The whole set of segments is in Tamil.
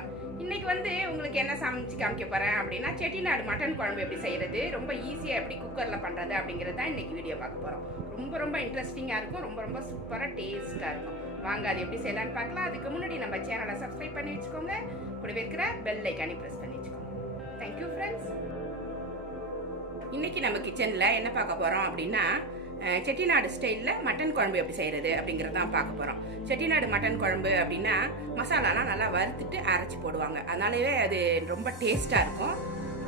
வணக்கம் இன்னைக்கு வந்து உங்களுக்கு என்ன சமைச்சு காமிக்க போறேன் அப்படின்னா செட்டிநாடு மட்டன் குழம்பு எப்படி செய்யறது ரொம்ப ஈஸியா எப்படி குக்கர்ல பண்றது அப்படிங்கறத தான் இன்னைக்கு வீடியோ பார்க்க போறோம். ரொம்ப ரொம்ப இன்ட்ரெஸ்டிங்கா இருக்கும் ரொம்ப ரொம்ப சூப்பரா டேஸ்டா இருக்கும். வாங்க அது எப்படி செய்யலாம்னு பார்க்கலாம். அதுக்கு முன்னாடி நம்ம சேனலை சப்ஸ்கிரைப் பண்ணி வச்சுக்கோங்க. கூடவே இருக்கிற பெல் ஐக்கானி ப்ரெஸ் பண்ணி வச்சுக்கோங்க. தேங்க்யூ ஃப்ரெண்ட்ஸ் இன்னைக்கு நம்ம கிச்சன்ல என்ன பார்க்க போறோம் அப்படின்னா செட்டிநாடு ஸ்டைலில் மட்டன் குழம்பு எப்படி செய்கிறது அப்படிங்கிறது தான் பார்க்க போகிறோம் செட்டிநாடு மட்டன் குழம்பு அப்படின்னா மசாலாலாம் நல்லா வறுத்துட்டு அரைச்சி போடுவாங்க. அதனாலவே அது ரொம்ப டேஸ்ட்டாக இருக்கும்.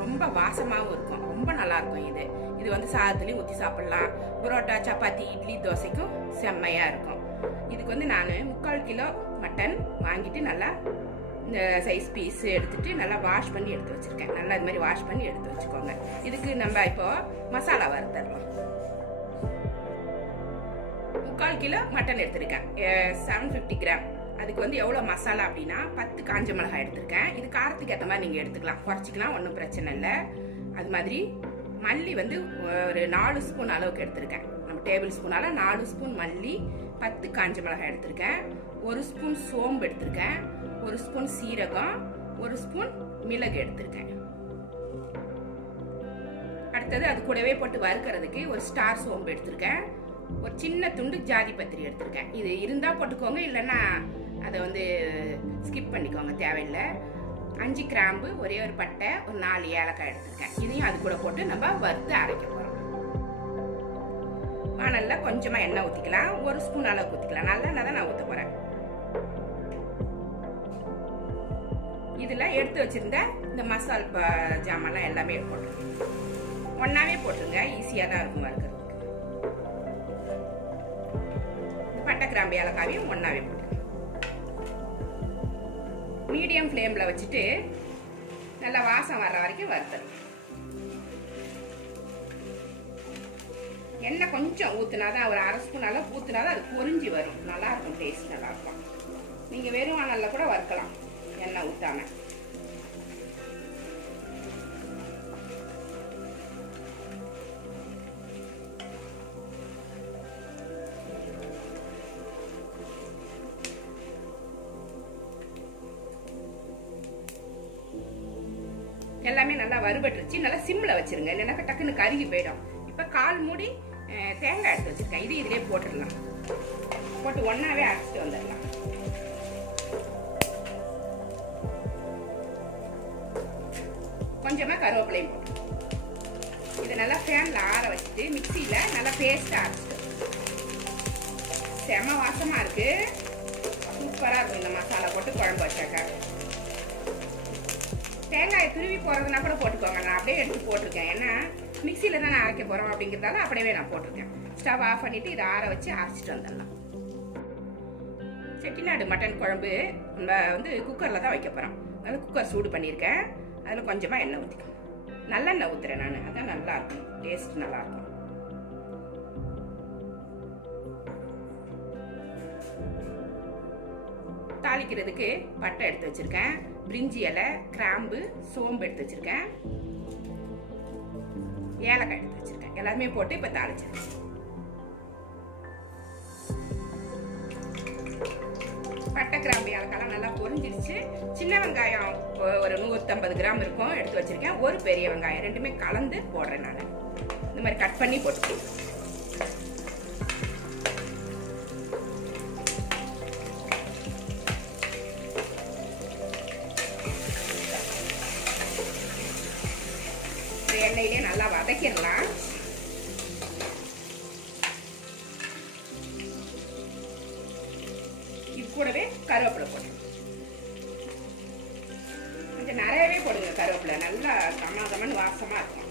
ரொம்ப வாசமாகவும் இருக்கும். ரொம்ப நல்லாயிருக்கும் இது. இது வந்து சாதத்துலேயும் ஊற்றி சாப்பிட்லாம். புரோட்டா சப்பாத்தி இட்லி தோசைக்கும் செம்மையாக இருக்கும். இதுக்கு வந்து நான் முக்கால் கிலோ மட்டன் வாங்கிட்டு நல்லா இந்த சைஸ் பீஸ் எடுத்துட்டு நல்லா வாஷ் பண்ணி எடுத்து வச்சுருக்கேன். நல்லா இது மாதிரி வாஷ் பண்ணி எடுத்து வச்சுக்கோங்க. இதுக்கு நம்ம இப்போ மசாலா வறுத்தரலாம் முக்கால் கிலோ மட்டன் எடுத்திருக்கேன். செவன் ஃபிஃப்டி கிராம் அதுக்கு வந்து எவ்வளோ மசாலா அப்படின்னா பத்து காஞ்ச மிளகாய் எடுத்திருக்கேன். இது காரத்துக்கு ஏற்ற மாதிரி நீங்கள் எடுத்துக்கலாம். குறைச்சிக்கலாம் ஒன்றும் பிரச்சனை இல்லை. அது மாதிரி மல்லி வந்து ஒரு நாலு ஸ்பூன் அளவுக்கு எடுத்திருக்கேன். நம்ம டேபிள் ஸ்பூனால நாலு ஸ்பூன் மல்லி பத்து காஞ்ச மிளகாய் எடுத்திருக்கேன். ஒரு ஸ்பூன் சோம்பு எடுத்திருக்கேன். ஒரு ஸ்பூன் சீரகம் ஒரு ஸ்பூன் மிளகு எடுத்திருக்கேன். அடுத்தது அது கூடவே போட்டு வறுக்கிறதுக்கு ஒரு ஸ்டார் சோம்பு எடுத்திருக்கேன். ஒரு சின்ன துண்டு ஜாதி பத்திரி எடுத்திருக்கேன். இது இருந்தால் போட்டுக்கோங்க இல்லைன்னா அதை வந்து ஸ்கிப் பண்ணிக்கோங்க தேவையில்லை. அஞ்சு கிராம்பு ஒரே ஒரு பட்டை ஒரு நாலு ஏலக்காய் எடுத்திருக்கேன். இதையும் அது கூட போட்டு நம்ம வறுத்து அரைக்க போகிறோம் வானல்ல கொஞ்சமாக எண்ணெய் ஊற்றிக்கலாம் ஒரு ஸ்பூன் அளவுக்கு ஊற்றிக்கலாம் நல்லா தான் நான் ஊற்ற போகிறேன் இதில் எடுத்து வச்சுருந்த இந்த மசால் ப- ஜாமான்லாம் எல்லாமே போட்டுருங்க. ஒன்றாவே போட்டுருங்க. ஈஸியாக தான் இருக்கும் வறுக்கிறது பட்டை கிராம்பு ஏலக்காவையும் ஒன்றாவே போட்டுருங்க மீடியம் ஃப்ளேமில் வச்சுட்டு நல்லா வாசம் வர்ற வரைக்கும் வறுத்துருங்க எண்ணெய் கொஞ்சம் ஊற்றுனாதான் ஒரு அரை ஸ்பூன் அளவு ஊற்றுனாதான் அது பொறிஞ்சி வரும். நல்லாயிருக்கும் டேஸ்ட் நல்லாயிருக்கும். நீங்கள் வெறும் வானலில் கூட வறுக்கலாம் எண்ணெய் ஊற்றாம எல்லாமே நல்லா வறுபட்டுருச்சு. நல்லா சிம்மில் வச்சிருங்க. இல்லைன்னா டக்குன்னு கருகி போயிடும். இப்போ கால் மூடி தேங்காய் எடுத்து வச்சிருக்கேன். இது இதிலே போட்டுடலாம். போட்டு ஒன்றாவே அரைச்சிட்டு வந்துடலாம். கொஞ்சமாக கருவேப்பிலையும் போட்டு. இதை நல்லா ஃபேனில் ஆற வச்சுட்டு மிக்சியில் நல்லா பேஸ்ட்டாக அரைச்சிட்டு. செம வாசமாக இருக்குது சூப்பராக இருக்கும் இந்த மசாலா போட்டு குழம்பு வச்சாக்கா. தேங்காயை துருவி போடுறதுனா கூட போட்டுக்கோங்க. நான் அப்படியே எடுத்து போட்டிருக்கேன். ஏன்னா மிக்சியில் தான் நான் அரைக்க போகிறோம் அப்படிங்கிறதால அப்படியே நான் போட்டிருக்கேன். ஸ்டவ் ஆஃப் பண்ணிவிட்டு இதை ஆற வச்சு அரைச்சிட்டு வந்துடலாம். செட்டிநாடு மட்டன் குழம்பு நம்ம வந்து குக்கரில் தான் வைக்க போகிறோம் அதனால் குக்கர் சூடு பண்ணியிருக்கேன். அதில் கொஞ்சமாக எண்ணெய் ஊற்றிக்கணும் நல்லெண்ணெய் ஊற்றுறேன் நான். அதான் நல்லாயிருக்கும். டேஸ்ட் நல்லாயிருக்கும். தாளிக்கிறதுக்கு பட்டை எடுத்து வச்சுருக்கேன். பிரிஞ்சி இலை கிராம்பு சோம்பு எடுத்து வச்சிருக்கேன். ஏலக்காய் எடுத்து வச்சிருக்கேன். எல்லாருமே போட்டு இப்போ தாளிச்சிருக்கேன் பட்டை கிராம்பு ஏலக்காய்லாம் நல்லா பொரிஞ்சிருச்சு. சின்ன வெங்காயம் ஒரு நூற்றம்பது கிராம் இருக்கும் எடுத்து வச்சுருக்கேன். ஒரு பெரிய வெங்காயம் ரெண்டுமே கலந்து போடுறேன் நான். இந்த மாதிரி கட் பண்ணி போட்டு வதக்கிடலாம். இது கூடவே கருவேப்பிலை போடுங்க கொஞ்சம் நிறையவே போடுங்க கருவேப்பிலை. நல்லா கம கமன்னு வாசமா இருக்கும்.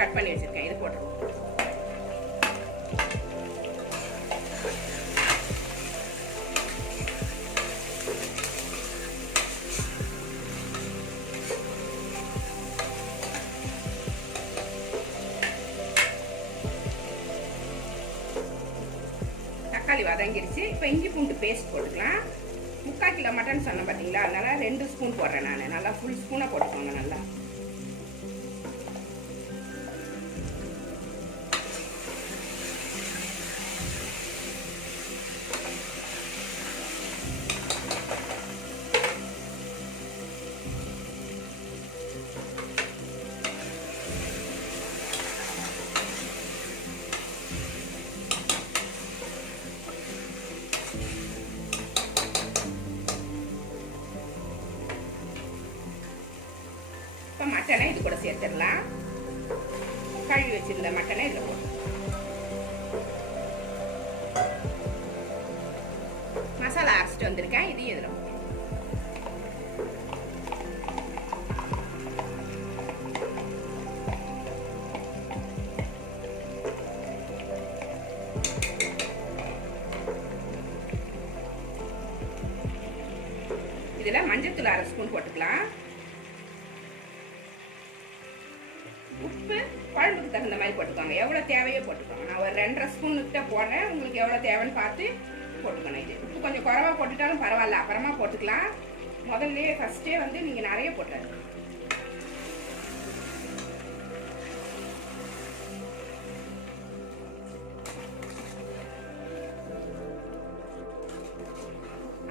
கட் பண்ணி வச்சுருக்கேன். இது போட்டுருவோம் தக்காளி வதங்கிருச்சு. இப்போ இஞ்சி பூண்டு பேஸ்ட் போட்டுக்கலாம். முக்கால் கிலோ மட்டன் சொன்னேன் பார்த்தீங்களா அதனால் ரெண்டு ஸ்பூன் போடுறேன் நான். நல்லா ஃபுல் ஸ்பூனை போட்டுக்கோங்க நல்லா. இப்போ மட்டனை இது கூட சேர்த்துடலாம். கழுவி வச்சிருந்த மட்டனை இதில் போட்டு. மசாலா அரைச்சிட்டு வந்திருக்கேன் இதையும் இதில் போட்டு. இதில் மஞ்சத்தூள் அரை ஸ்பூன் போட்டுக்கலாம். ஸ்பூனுக்கிட்ட போடுறேன். உங்களுக்கு எவ்வளோ தேவைன்னு பார்த்து போட்டுக்கணும் இது உப்பு கொஞ்சம் குறவாக போட்டுட்டாலும் பரவாயில்ல. அப்புறமா போட்டுக்கலாம். முதல்ல ஃபஸ்ட்டே வந்து நீங்கள் நிறைய போட்டுறாரு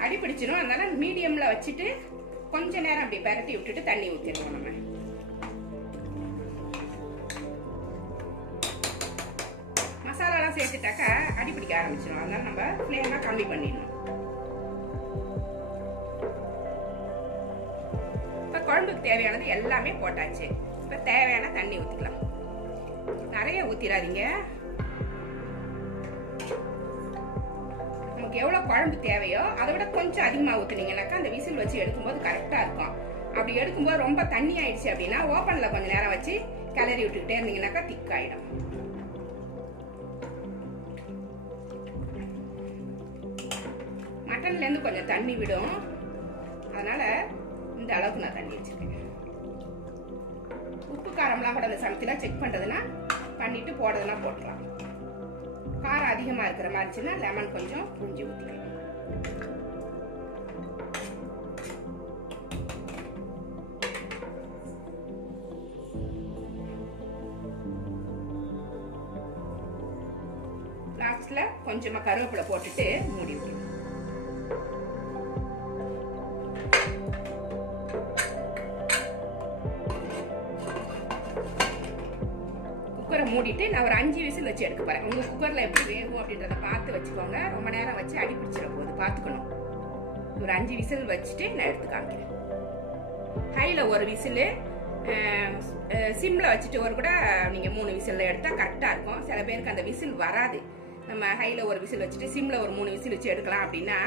அடி பிடிச்சிடும் அதனால் மீடியமில் வச்சுட்டு கொஞ்ச நேரம் அப்படி பரட்டி விட்டுட்டு தண்ணி ஊற்றிடுவோம் நம்ம. மசாலாலாம் அடி பிடிக்க ஆரம்பிச்சிடும் அதனால நம்ம ஃப்ளேம்லாம் கம்மி பண்ணிடணும். இப்போ குழம்புக்கு தேவையானது எல்லாமே போட்டாச்சு. இப்போ தேவையான தண்ணி ஊற்றிக்கலாம் நிறைய ஊற்றிடாதீங்க நமக்கு எவ்வளோ குழம்பு தேவையோ அதை விட கொஞ்சம் அதிகமாக ஊற்றுனீங்கன்னாக்கா அந்த விசில் வச்சு எடுக்கும்போது கரெக்டாக இருக்கும். அப்படி எடுக்கும்போது ரொம்ப தண்ணி ஆயிடுச்சு அப்படின்னா ஓப்பனில் கொஞ்சம் நேரம் வச்சு கிளறி விட்டுக்கிட்டே இருந்தீங்கன்னாக்கா திக்காயிடும் மட்டன்லேருந்து கொஞ்சம் தண்ணி விடும். அதனால இந்த அளவுக்கு நான் தண்ணி வச்சிருக்கேன். உப்பு காரம்லாம் கூட அந்த சமயத்தில் செக் பண்ணுறதுன்னா பண்ணிட்டு போடுறதுனா போட்டுக்கலாம் காரம் அதிகமாக இருக்கிற மாதிரி இருந்துச்சுன்னா லெமன் கொஞ்சம் புரிஞ்சு ஊற்றிக்கலாம் லாஸ்ட்டில் கொஞ்சமாக கருவேப்பிலை போட்டுட்டு மூடி விட்டுருங்க மூடிட்டு நான் ஒரு அஞ்சு விசில் வச்சு எடுக்க போறேன். உங்கள் குக்கரில் எப்படி வேகும் அப்படின்றத பார்த்து வச்சுக்கோங்க. ரொம்ப நேரம் வச்சு அடி பிடிச்சிட போகுது. பார்த்துக்கணும். ஒரு அஞ்சு விசில் வச்சுட்டு நான் எடுத்து காமிக்கிறேன். ஹையில் ஒரு விசிலு சிம்மில் வச்சுட்டு ஒரு கூட நீங்கள் மூணு விசிலில் எடுத்தால் கரெக்டாக இருக்கும். சில பேருக்கு அந்த விசில் வராது. நம்ம ஹையில் ஒரு விசில் வச்சுட்டு சிம்மில் ஒரு மூணு விசில் வச்சு எடுக்கலாம் அப்படின்னா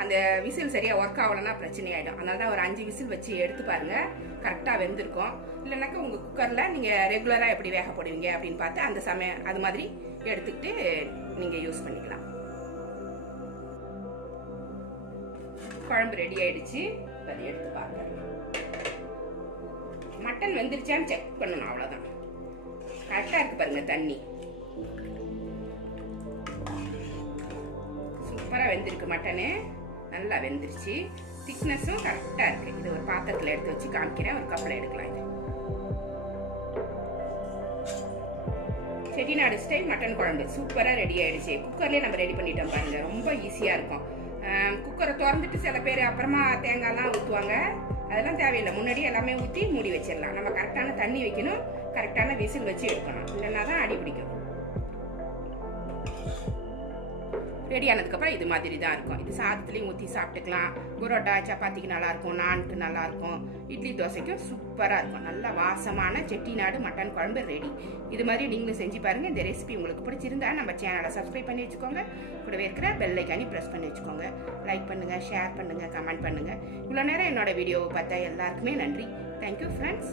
அந்த விசில் சரியா ஒர்க் ஆகலைன்னா பிரச்சனை ஆயிடும் அதனால தான் ஒரு அஞ்சு விசில் வச்சு எடுத்து பாருங்க. கரெக்டாக வெந்திருக்கும். இல்லைனாக்கா உங்க குக்கர்ல நீங்க ரெகுலரா எப்படி வேக போடுவீங்க அப்படின்னு பார்த்து அந்த சமயம் அது மாதிரி எடுத்துக்கிட்டு நீங்க யூஸ் பண்ணிக்கலாம். குழம்பு ரெடி ஆயிடுச்சு. அதை எடுத்து பார்க்குறேன் மட்டன் வெந்துருச்சான்னு செக் பண்ணணும் அவ்வளவுதான். கரெக்டா இருக்கு பாருங்க தண்ணி. சூப்பரா வெந்திருக்கு மட்டனு. நல்லா வெந்துருச்சு. திக்னஸும் கரெக்டாக இருக்குது இது ஒரு பாத்திரத்தில் எடுத்து வச்சு காமிக்கிறேன். ஒரு கப்பில் எடுக்கலாம் இது. செட்டிநாடு ஸ்டைல் மட்டன் குழம்பு. சூப்பராக ரெடி ஆகிடுச்சு குக்கர்லேயே நம்ம ரெடி பண்ணிட்டோம் பாருங்க. ரொம்ப ஈஸியாக இருக்கும். குக்கரை திறந்துட்டு சில பேர் அப்புறமா தேங்காய்லாம் ஊற்றுவாங்க அதெல்லாம் தேவையில்லை. முன்னாடியே எல்லாமே ஊற்றி மூடி வச்சிடலாம். நம்ம கரெக்டான தண்ணி வைக்கணும். கரெக்டான விசில் வச்சு எடுக்கணும். இல்லைன்னா தான் அடி பிடிக்கும். ரெடி ஆனதுக்கப்புறம் இது மாதிரி தான் இருக்கும். இது சாதத்துலேயும் ஊற்றி சாப்பிட்டுக்கலாம். புரோட்டா சப்பாத்திக்கு நல்லாயிருக்கும் நான்க்கு இட்லி தோசைக்கும் சூப்பராக இருக்கும். நல்லா வாசமான செட்டிநாடு மட்டன் குழம்பு ரெடி இது மாதிரி நீங்களும் செஞ்சு பாருங்கள் இந்த ரெசிபி உங்களுக்கு பிடிச்சிருந்தா நம்ம சேனலை சப்ஸ்கிரைப் பண்ணி வச்சுக்கோங்க. கூடவே இருக்கிற பெல் ஐக்கானி ப்ரெஸ் பண்ணி வச்சுக்கோங்க. லைக் பண்ணுங்கள் ஷேர் பண்ணுங்கள் கமெண்ட் பண்ணுங்க. இவ்வளோ நேரம் என்னோட வீடியோவை பார்த்தா எல்லாருக்குமே நன்றி. Thank you friends